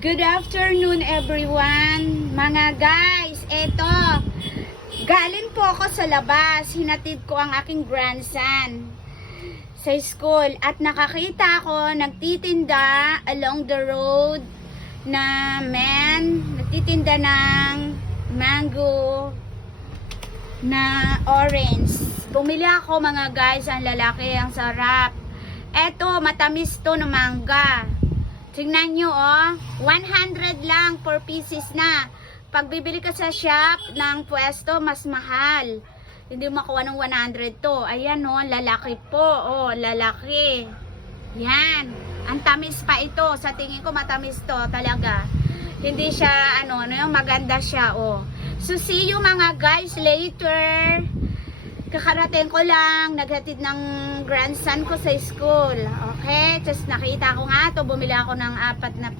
Good afternoon everyone. Mga guys, eto, galing po ako sa labas. Hinatid ko ang aking grandson sa school at nakakita ko nagtitinda along the road na man, nagtitinda ng mango na orange. Bumili ako mga guys, ang lalaki, ang sarap. Eto, matamis to na mangga. Tingnan nyo, oh. 100 lang, 4 pieces na. Pag bibili ka sa shop ng pwesto, mas mahal. Hindi makuha ng 100 to. Ayan, oh, lalaki po. Oh, lalaki. Yan. Ang tamis pa ito. Sa tingin ko, matamis to talaga. Hindi siya, maganda siya, oh. So, see you mga guys later. Kakarating ko lang, naghatid ng grandson ko sa school. Okay? Just nakita ko nga to, bumili ako ng 4 na